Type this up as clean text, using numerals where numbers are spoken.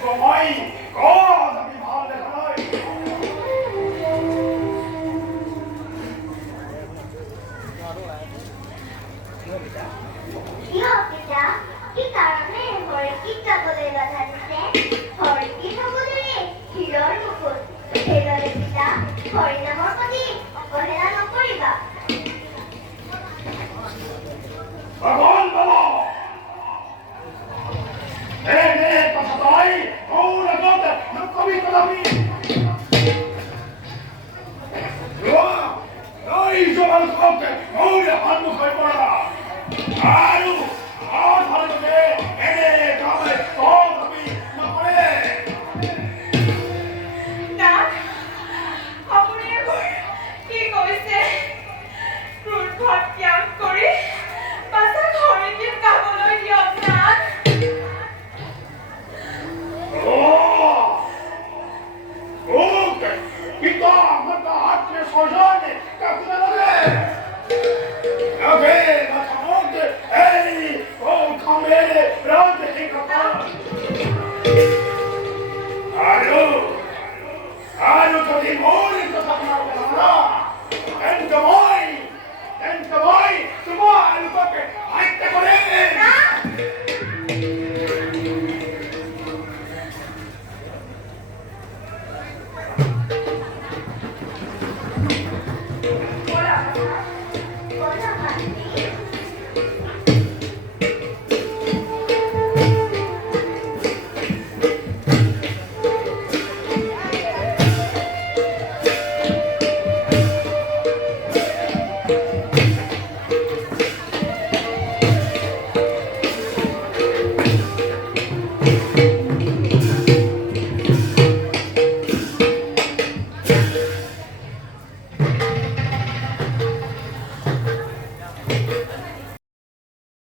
সময় কত আমি ভাল দেখা নাই কিয় পিতা কি কাৰণে হৰিক যাবলৈ বাধা দিছে হৰিক হ'বলৈ শিলৰ মুকুট সেইদৰে পিতা হৰি নামৰ প্ৰতি অৱহেলা নকৰিবা ভগৱান বাবা এনে কথা তই মোৰ আগত নকবি কলাবি তই জবান কওঁতে মোৰ সন্মুখ হৈ পৰা আৰু ভালকে